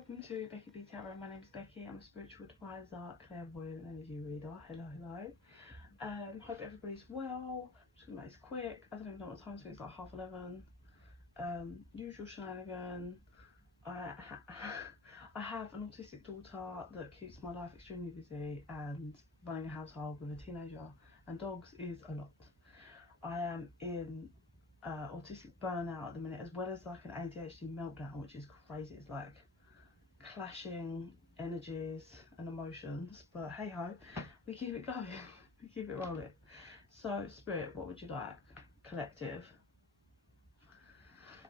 welcome to Becky Tarot. My name is Becky. I'm a spiritual advisor, clairvoyant energy reader. Hello, hello. Hope everybody's well. Just gonna make this quick. I don't even know what time it is. It's like 11:30. Usual shenanigan. I have an autistic daughter that keeps my life extremely busy, and running a household with a teenager and dogs is a lot. I am in autistic burnout at the minute, as well as like an ADHD meltdown, which is crazy. It's like clashing energies and emotions, but hey ho, we keep it going. We keep it rolling. So spirit, what would you like? Collective.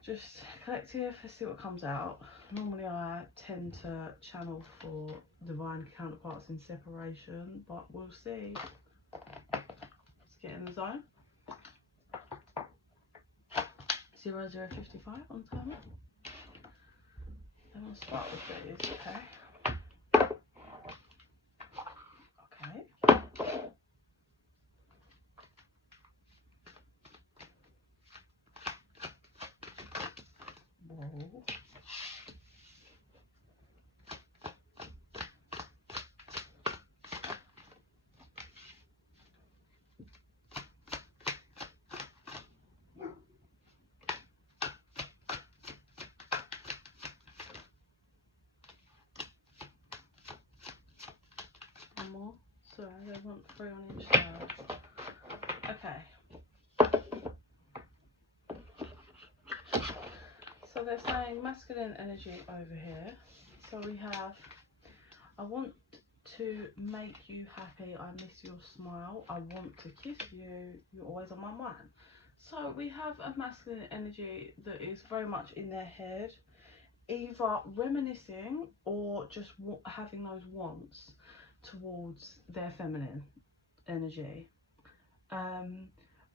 Just collective. Let's see what comes out. Normally I tend to channel for divine counterparts in separation, but we'll see. Let's get in the zone. 0055 on the timer. Then we'll start with these, okay? Okay. Whoa. One more. Sorry, I don't want 3 on each side. Okay. So they're saying masculine energy over here. So we have, I want to make you happy, I miss your smile, I want to kiss you, you're always on my mind. So we have a masculine energy that is very much in their head, either reminiscing or just having those wants towards their feminine energy.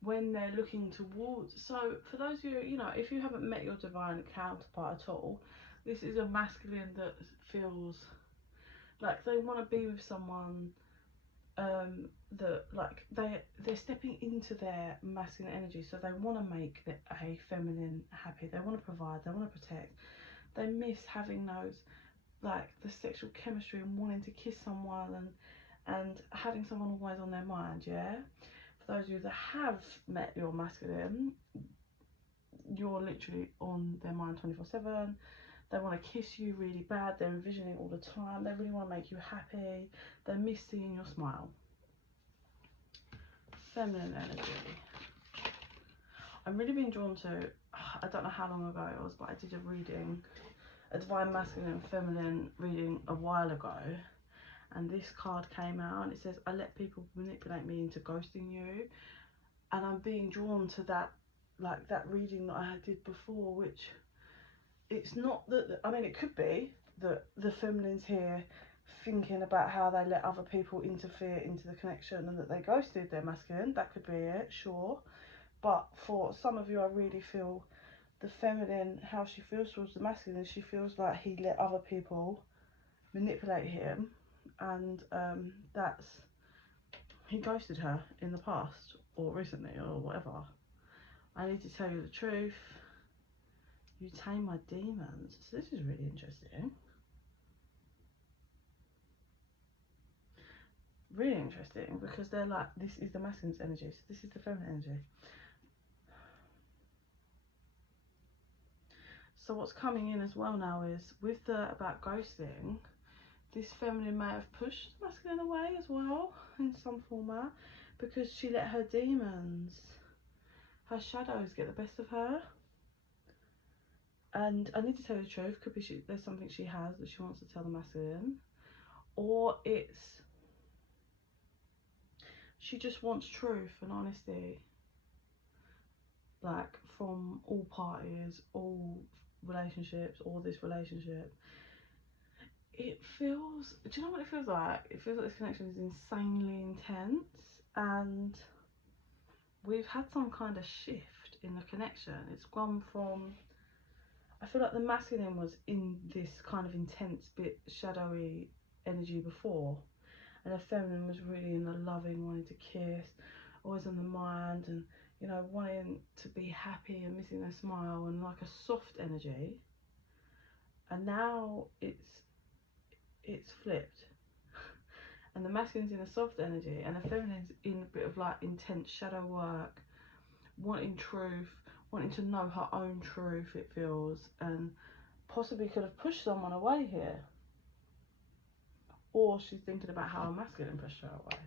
When they're looking towards, so for those of you, you know, if you haven't met your divine counterpart at all, this is a masculine that feels like they want to be with someone that like they're stepping into their masculine energy, so they want to make a feminine happy, they want to provide, they want to protect, they miss having those, like the sexual chemistry and wanting to kiss someone and having someone always on their mind. Yeah, for those of you that have met your masculine, you're literally on their mind 24/7. They want to kiss you really bad, they're envisioning all the time, they really want to make you happy, they miss seeing your smile. Feminine energy. I'm really being drawn to, I don't know how long ago it was, but I did a reading, a divine masculine and feminine reading a while ago, and this card came out and it says, I let people manipulate me into ghosting you. And I'm being drawn to that, like that reading that I did before, which it's not that, I mean, it could be that the feminine's here thinking about how they let other people interfere into the connection and that they ghosted their masculine. That could be it, sure. But for some of you, I really feel the feminine, how she feels towards the masculine, she feels like he let other people manipulate him, and he ghosted her in the past or recently or whatever. I need to tell you the truth. You tame my demons. So this is really interesting. Really interesting, because they're like, this is the masculine's energy, so this is the feminine energy. So what's coming in as well now is, with the about ghosting, this feminine may have pushed the masculine away as well in some format, because she let her demons, her shadows, get the best of her. And I need to tell you the truth, could be there's something she has that she wants to tell the masculine, or it's she just wants truth and honesty, like from all parties, all relationships, or this relationship. It feels, do you know what it feels like? It feels like this connection is insanely intense, and we've had some kind of shift in the connection. It's gone from, I feel like the masculine was in this kind of intense bit shadowy energy before, and the feminine was really in the loving, wanting to kiss, always on the mind, and you know, wanting to be happy and missing their smile, and like a soft energy. and now it's flipped. And the masculine's in a soft energy and the feminine's in a bit of like intense shadow work, wanting truth, wanting to know her own truth, it feels, and possibly could have pushed someone away here. Or she's thinking about how a masculine pushed her away.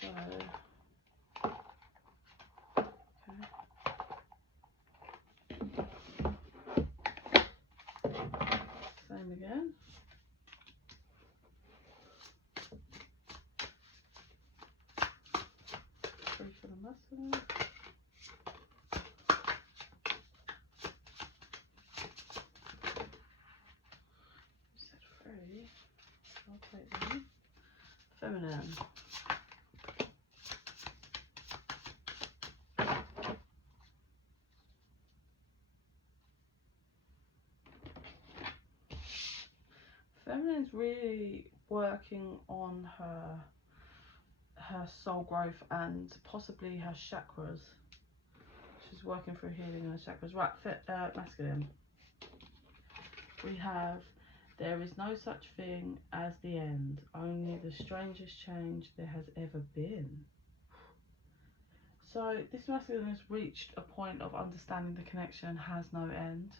So, okay. Same again. Three for the masculine. You said three. I'll take them. Feminine. Feminine's really working on her soul growth and possibly her chakras. She's working through healing her chakras. Right, masculine. We have, there is no such thing as the end, only the strangest change there has ever been. So this masculine has reached a point of understanding the connection has no end.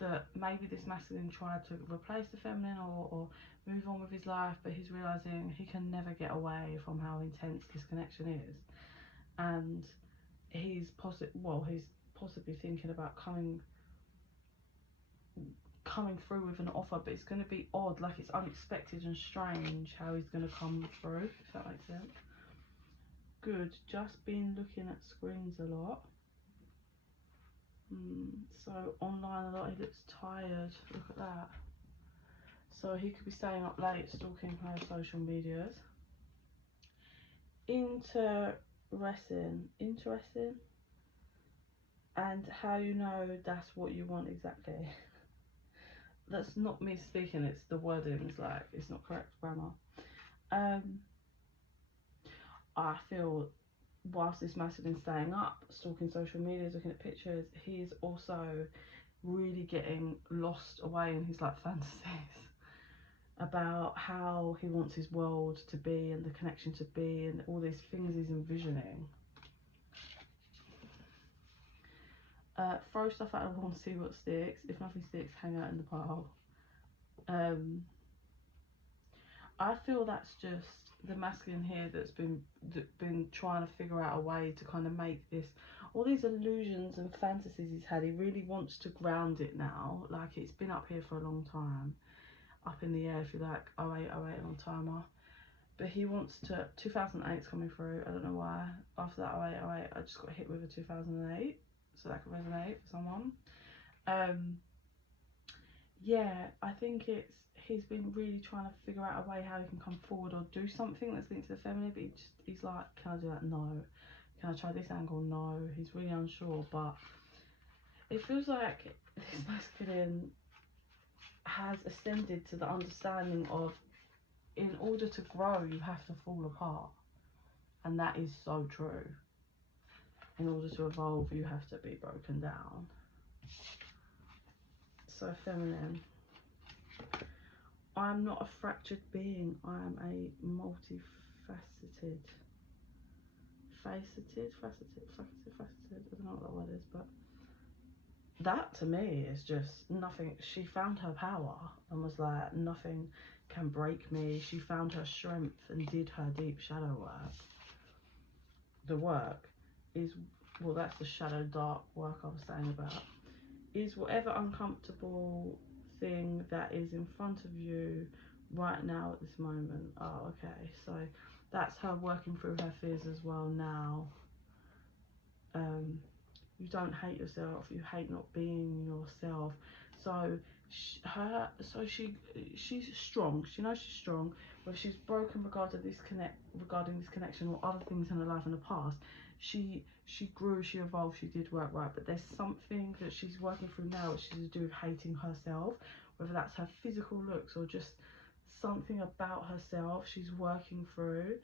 That maybe this masculine tried to replace the feminine or move on with his life, but he's realizing he can never get away from how intense this connection is, and he's possibly thinking about coming through with an offer, but it's going to be odd, like it's unexpected and strange how he's going to come through, if that makes sense. Good. Just been looking at screens a lot. So online a lot. He looks tired. Look at that. So he could be staying up late stalking her social medias. Interesting. And how you know that's what you want exactly. That's not me speaking, it's the wording, like it's not correct grammar. I feel whilst this masculine's staying up, stalking social media, looking at pictures, he's also really getting lost away in his like fantasies about how he wants his world to be and the connection to be and all these things he's envisioning. Throw stuff at a wall and see what sticks. If nothing sticks, hang out in the pile. I feel that's just the masculine here that's been trying to figure out a way to kind of make this, all these illusions and fantasies he's had, he really wants to ground it now. Like it's been up here for a long time, up in the air if you like, 08 on timer. But he wants to, 2008's coming through, I don't know why. After that 08, I just got hit with a 2008, so that could resonate for someone. Yeah, I think he's been really trying to figure out a way how he can come forward or do something that's linked to the feminine, but he's like, can I do that? No. Can I try this angle? No. He's really unsure, but it feels like this masculine has ascended to the understanding of, in order to grow, you have to fall apart. And that is so true. In order to evolve, you have to be broken down. So feminine. I'm not a fractured being. I am a multifaceted. Faceted? Faceted. I don't know what that word is, but that to me is just nothing. She found her power and was like, nothing can break me. She found her strength and did her deep shadow work. The work is, well, that's the shadow dark work I was saying about, is whatever uncomfortable thing that is in front of you right now at this moment. Oh, okay, so that's her working through her fears as well now. You don't hate yourself, you hate not being yourself. So she's strong. She knows she's strong, but she's broken regarding this connection or other things in her life in the past. She grew, she evolved, she did work right, but there's something that she's working through now which is to do with hating herself, whether that's her physical looks or just something about herself she's working through.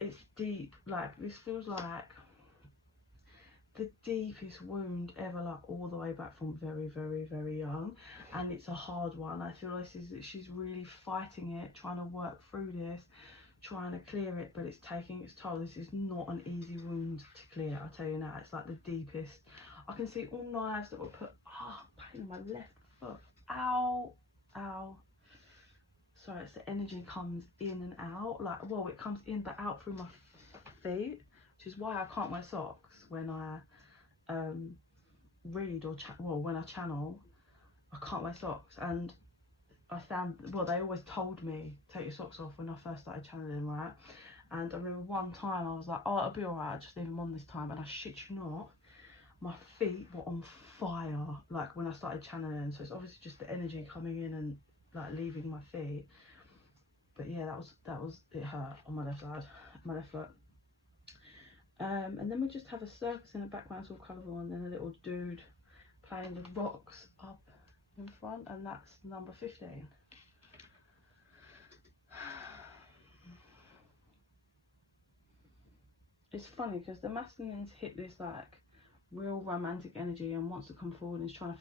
it's deep. Like, this feels like the deepest wound ever, like all the way back from very, very, very young. And it's a hard one. I feel like she's really fighting it, trying to work through this, trying to clear it, but it's taking its toll. This is not an easy wound to clear, I tell you now. It's like the deepest. I can see all knives that were put, pain on my left foot. Ow, ow. Sorry, it's the energy comes in and out. Like, well, it comes in but out through my feet, which is why I can't wear socks when I read or when I channel. I can't wear socks. And I found, well, they always told me take your socks off when I first started channeling, right? And I remember one time I was like, oh, it'll be alright, I'll just leave them on this time. And I shit you not, my feet were on fire, like when I started channeling. So it's obviously just the energy coming in and like leaving my feet. But yeah, that was it. Hurt on my left side, my left foot. And then we just have a circus in the background, it's all colourful, and then a little dude playing the rocks up in front, and that's number 15. It's funny because the masculines hit this like real romantic energy and wants to come forward and is trying to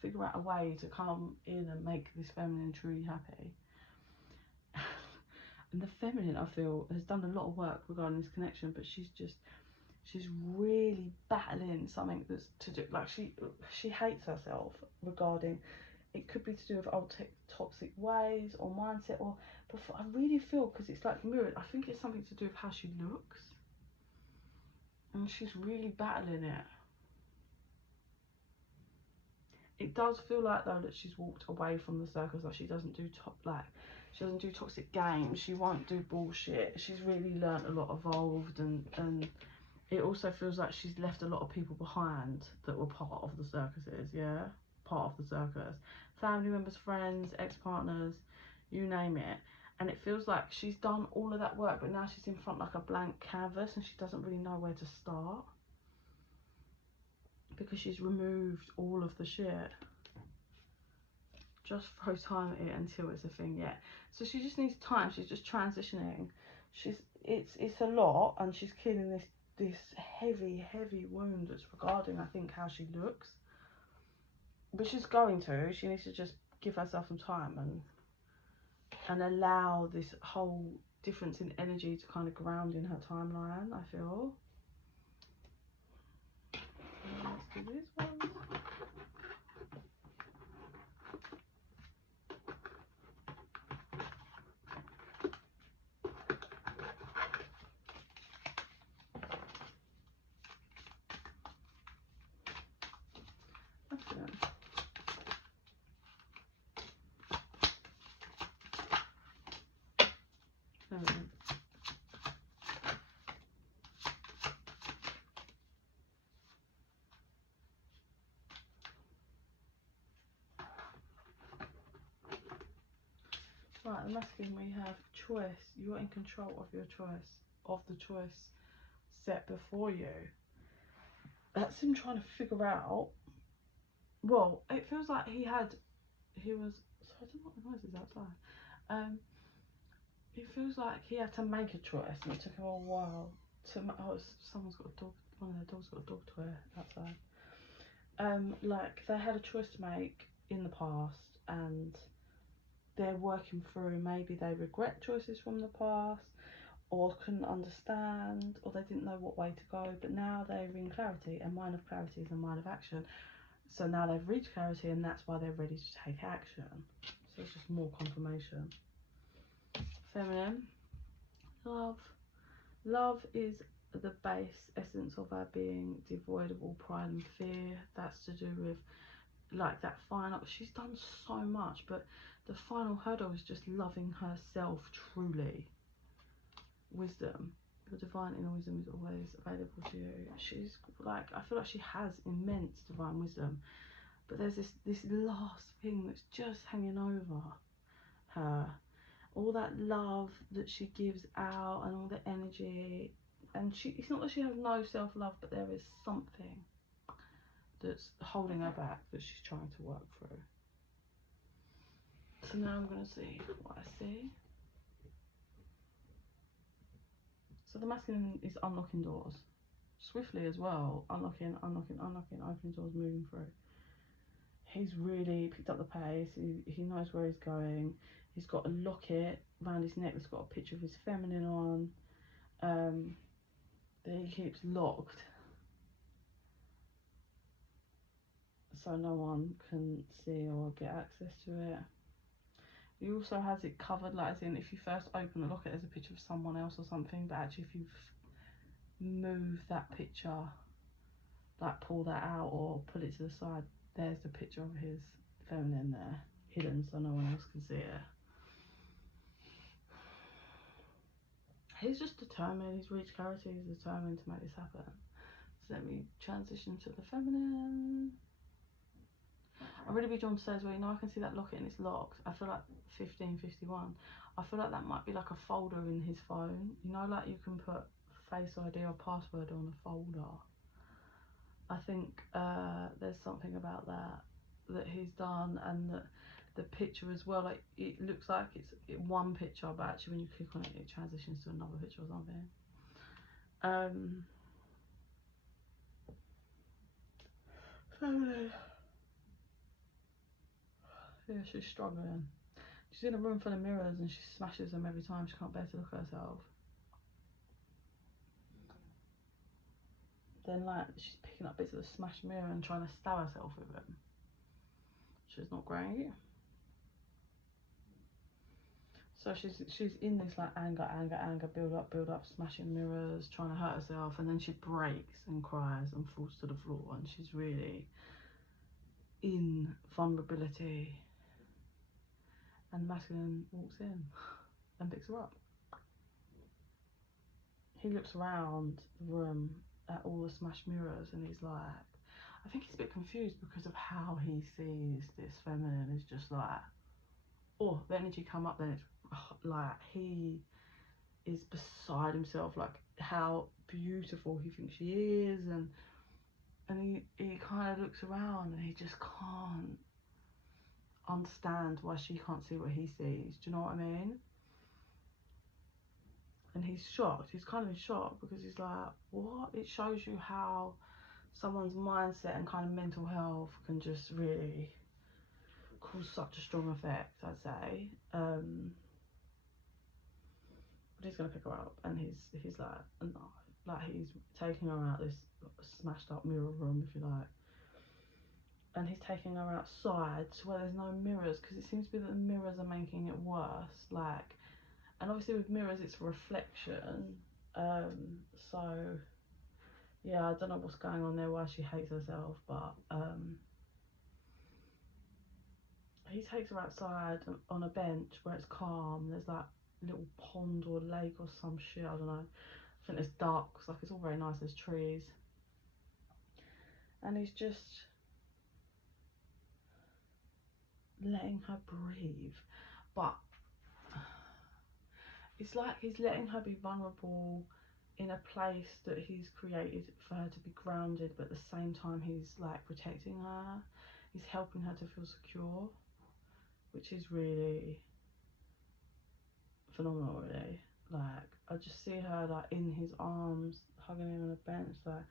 figure out a way to come in and make this feminine truly happy. And the feminine, I feel, has done a lot of work regarding this connection, but she's really battling something that's to do, like she hates herself regarding, it could be to do with old toxic ways or mindset, or I really feel, because it's like mirrored, I think it's something to do with how she looks, and she's really battling it. It does feel like though that she's walked away from the circus, like she doesn't do toxic games, she won't do bullshit, she's really learnt a lot, evolved, and it also feels like she's left a lot of people behind that were part of the circuses, yeah? Part of the circus. Family members, friends, ex-partners, you name it. And it feels like she's done all of that work, but now she's in front like a blank canvas and she doesn't really know where to start. Because she's removed all of the shit. Just throw time at it until it's a thing, yeah. So she just needs time, she's just transitioning. It's a lot, and she's killing this heavy wound that's regarding, I think, how she looks. But she needs to just give herself some time and allow this whole difference in energy to kind of ground in her timeline, I feel. Let's do this one. Right, the masculine, we have choice. You're in control of your choice, of the choice set before you. That's him trying to figure out. Well, it feels like he was. So I don't know what the noise is outside. It feels like he had to make a choice, and it took him a while to. Someone's got a dog. One of their dogs got a dog toy outside. Like they had a choice to make in the past, and they're working through, maybe they regret choices from the past, or couldn't understand, or they didn't know what way to go, but now they're in clarity, and mind of clarity is a mind of action. So now they've reached clarity, and that's why they're ready to take action. So it's just more confirmation. Feminine, love. Love is the base essence of our being, devoid of all pride and fear. That's to do with like that final, she's done so much, but the final hurdle is just loving herself truly. Wisdom, your divine inner wisdom is always available to you. She's like, I feel like she has immense divine wisdom, but there's this last thing that's just hanging over her, all that love that she gives out and all the energy, and it's not that she has no self-love, but there is something that's holding her back that she's trying to work through. So now I'm going to see what I see. So the masculine is unlocking doors swiftly as well, unlocking, opening doors, moving through. He's really picked up the pace. He knows where he's going. He's got a locket around his neck that's got a picture of his feminine on, that he keeps locked so no one can see or get access to it. He also has it covered, like as in if you first open the locket there's a picture of someone else or something, but actually if you move that picture, like pull that out or pull it to the side, there's the picture of his feminine there, hidden so no one else can see it. He's just determined, he's reached clarity, he's determined to make this happen. So let me transition to the feminine. I'm really big drawn to say as well, you know, I can see that locket and it's locked. I feel like 1551. I feel like that might be like a folder in his phone. You know, like you can put Face ID or password on a folder. I think there's something about that he's done, and that the picture as well, like it looks like it's one picture, but actually when you click on it, it transitions to another picture or something. Family. Yeah, she's struggling. She's in a room full of mirrors and she smashes them every time. She can't bear to look at herself. Then like she's picking up bits of the smashed mirror and trying to stab herself with them, which is not great. So she's in this like anger, build up, smashing mirrors, trying to hurt herself, and then she breaks and cries and falls to the floor, and she's really in vulnerability. And masculine walks in and picks her up. He looks around the room at all the smashed mirrors and he's like, I think he's a bit confused because of how he sees this feminine. Is just like, oh, the energy come up, then it's like he is beside himself, like how beautiful he thinks she is, and he kind of looks around and he just can't understand why she can't see what he sees. Do you know what I mean? And he's shocked. He's kind of in shock because he's like, what? It shows you how someone's mindset and kind of mental health can just really cause such a strong effect, I'd say. But he's gonna pick her up, and he's like, no, like he's taking her out this smashed up mirror room, if you like, and he's taking her outside to where there's no mirrors, because it seems to be that the mirrors are making it worse. Like, and obviously with mirrors it's a reflection, so yeah, I don't know what's going on there, why she hates herself, but he takes her outside on a bench where it's calm. There's like a little pond or lake or some shit, I don't know. I think there's ducks, like it's all very nice, there's trees. And he's just letting her breathe. But it's like he's letting her be vulnerable in a place that he's created for her to be grounded, but at the same time he's like protecting her. He's helping her to feel secure, which is really phenomenal, really. Like, I just see her like in his arms, hugging him on a bench, like,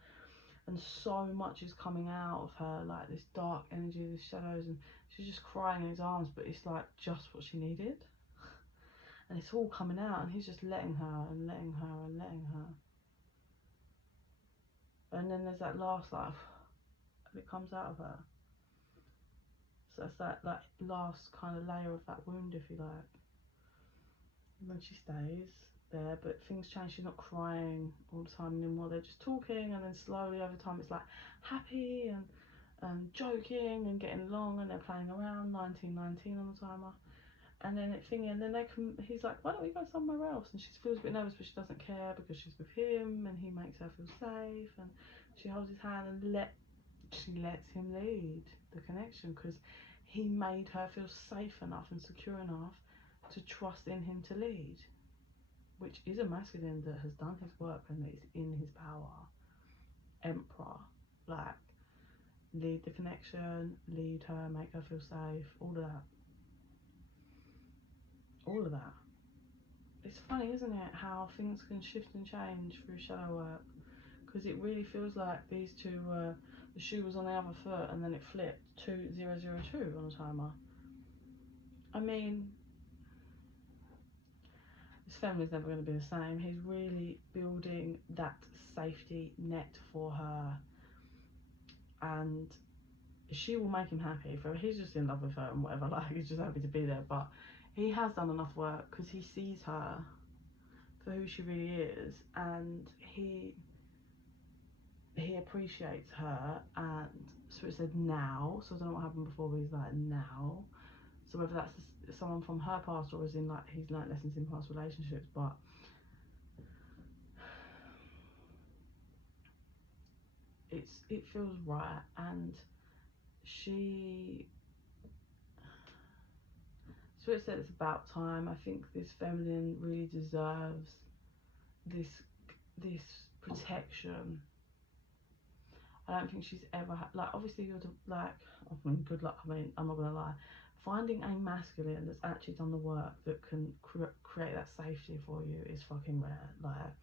and so much is coming out of her, like this dark energy, these shadows, and she's just crying in his arms, but it's like just what she needed. And it's all coming out, and he's just letting her and letting her and letting her. And then there's that last like, and it comes out of her. So that's that like last kind of layer of that wound, if you like. And then she stays there, but things change. She's not crying all the time anymore. They're just talking, and then slowly over time it's like happy and joking and getting along, and they're playing around. 1919 on the timer. And then he's like, why don't we go somewhere else? And she feels a bit nervous, but she doesn't care because she's with him and he makes her feel safe. And she holds his hand and she lets him lead the connection, because he made her feel safe enough and secure enough to trust in him to lead, which is a masculine that has done his work and that is in his power. Emperor, like, lead the connection, lead her, make her feel safe, all of that. it's funny, isn't it, how things can shift and change through shadow work, because it really feels like these two were, the shoe was on the other foot and then it flipped to 002 on a timer. I mean, this family's never going to be the same. He's really building that safety net for her, and she will make him happy. For he's just in love with her and whatever, like he's just happy to be there. But he has done enough work because he sees her for who she really is, and he appreciates her. And so it said now, so I don't know what happened before, but he's like now. So whether that's someone from her past or as in like he's learnt lessons in past relationships, but it feels right. And she, so it said it's about time. I think this feminine really deserves this protection. I don't think she's ever had, like, obviously you're like, I mean, good luck. I mean, I'm not gonna lie, finding a masculine that's actually done the work that can create that safety for you is fucking rare. Like,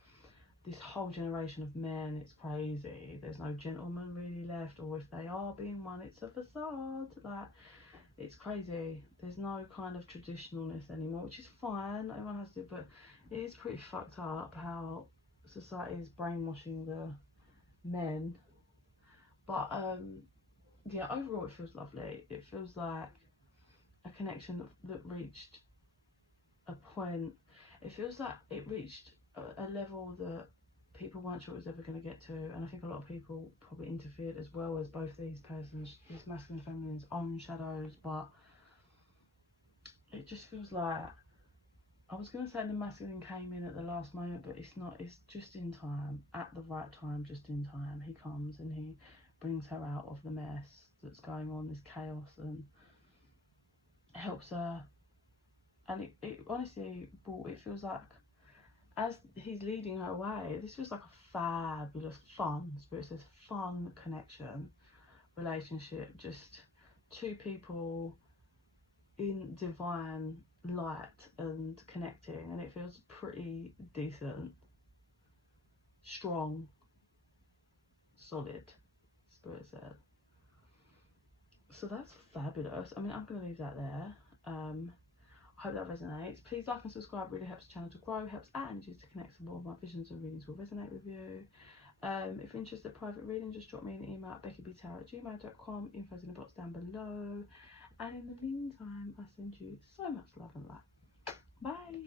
this whole generation of men, it's crazy. There's no gentlemen really left, or if they are being one, it's a facade. Like, it's crazy. There's no kind of traditionalness anymore, which is fine, everyone has to, but it is pretty fucked up how society is brainwashing the men. But yeah, overall it feels lovely. It feels like a connection that reached a point. It feels like it reached a level that people weren't sure it was ever going to get to, and I think a lot of people probably interfered, as well as both these persons, these masculine and feminine's own shadows. But it just feels like, I was going to say the masculine came in at the last moment, but it's not. It's just in time, at the right time, just in time. He comes and he brings her out of the mess that's going on, this chaos, and helps her. And it honestly, it feels like, as he's leading her away, this feels like a fabulous, fun, Spirit says fun connection, relationship, just two people in divine light and connecting, and it feels pretty decent, strong, solid, Spirit said. So that's fabulous. I mean, I'm going to leave that there. I hope that resonates. Please like and subscribe, really helps the channel to grow, helps our energies to connect, so more of my visions and readings will resonate with you. If you're interested in private reading, just drop me an email at bekibtarot@gmail.com. Info's in the box down below. And in the meantime, I send you so much love and light. Bye.